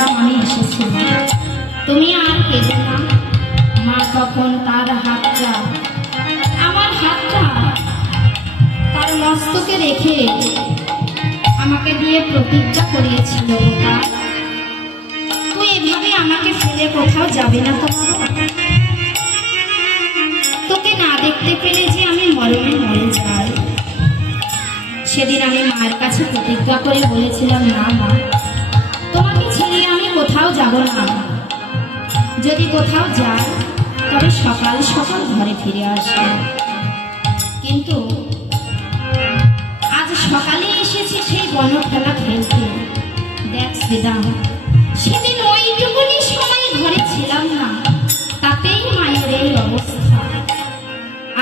বলরাম আমি এসেছি, তুমি আর কেঁদো না। মা তখন তার হাতটা, আমার হাতটা তার মস্তকে রেখে আমাকে দিয়ে প্রতিজ্ঞা করিয়েছিল, বোকা তুই এভাবে আমাকে ফেলে কোথাও যাবে না তো বাবা। তোকে না দেখতে পেলে যে আমি মরণে মরে যাই। সেদিন আমি মায়ের কাছে প্রতিজ্ঞা করে বলেছিলাম, না মা, তোমাকে ছেড়ে আমি কোথাও যাব না। যদি কোথাও যাই তবে সকাল সকাল ঘরে ফিরে আসবো। কিন্তু আজ সকালে এসেছি সেই বনখেলা খেলতে। দেখ শ্রীরাম, সেদিন ওইটুকুনি সময় ঘরে ছিলাম না, তাতেই মায়ের এই অবস্থা।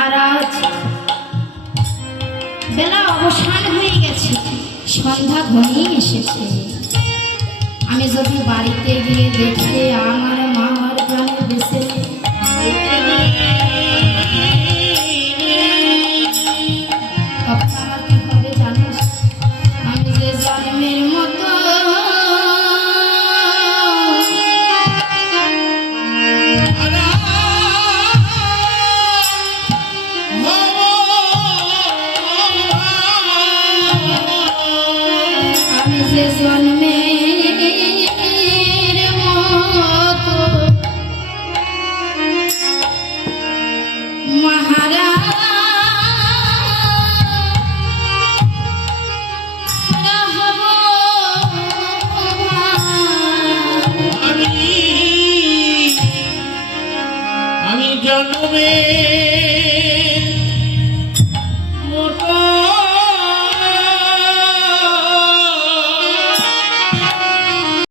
আর আজ বেলা অবসান হয়ে গেছে, সন্ধ্যা ঘনিয়ে এসেছে। আমি যদি বাড়িতে গিয়ে দেখে আমার মার প্রাণে বেঁচে, তখন আমার কি হবে জানিস? আমি যে জন্মের মতো আমি যে জন্মের মতো মহারা আমি জন্মে